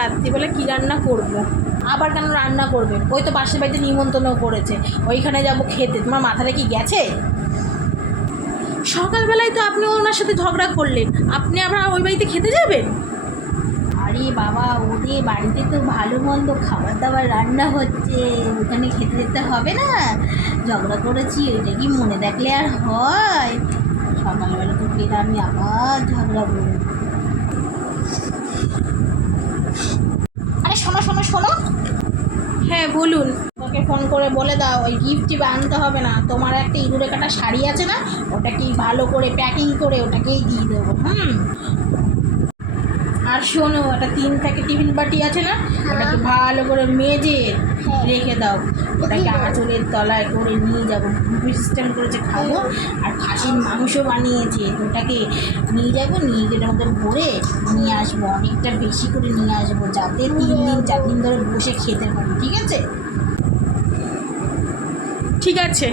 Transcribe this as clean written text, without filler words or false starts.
রাত্রিবেলা কী রান্না করবো? আবার কেন রান্না করবে? ওই তো পাশের বাড়িতে নিমন্ত্রণও করেছে, ওইখানে যাব খেতে। তোমার মাথাটা কি গেছে? সকালবেলায় তো আপনি ওনার সাথে ঝগড়া করলেন, আপনি আবার ওই বাড়িতে খেতে যাবেন? আরে বাবা, ওদের বাড়িতে তো ভালো মন্দ খাবার দাবার রান্না হচ্ছে, ওখানে খেতে যেতে হবে না? ঝগড়া করেছি ওইটা কি মনে রাখলে আর হয়? সকালবেলা তো গেলে আমি আবার ঝগড়া করব। আরে শোনো শোনো শোনো। হ্যাঁ বলুন। ওকে ফোন করে বলে দাও ওই গিফট টিপ আনতে হবে না, তোমার একটা ইঁদুরে কাটা শাড়ি আছে না, ওটাকেই ভালো করে প্যাকিং করে ওটাকেই দিয়ে দেবো। আর শোনো, একটা 3 থেকে টিফিন বাটি আছে না, ওটাকে ভালো করে মেজে রেখে দাও। ওটাকে আঁচলের তলায় করে নিয়ে যাবো, বুফে সিস্টেম করেছে খাবো। আর খাসির মাংস বানিয়েছে, ওটাকে নিয়ে যাবো, নিয়ে গেলে ওদের ভরে নিয়ে আসবো, অনেকটা বেশি করে নিয়ে আসবো, যাতে 3 দিন 4 দিন ধরে বসে খেতে পারি। ঠিক আছে? ঠিক আছে।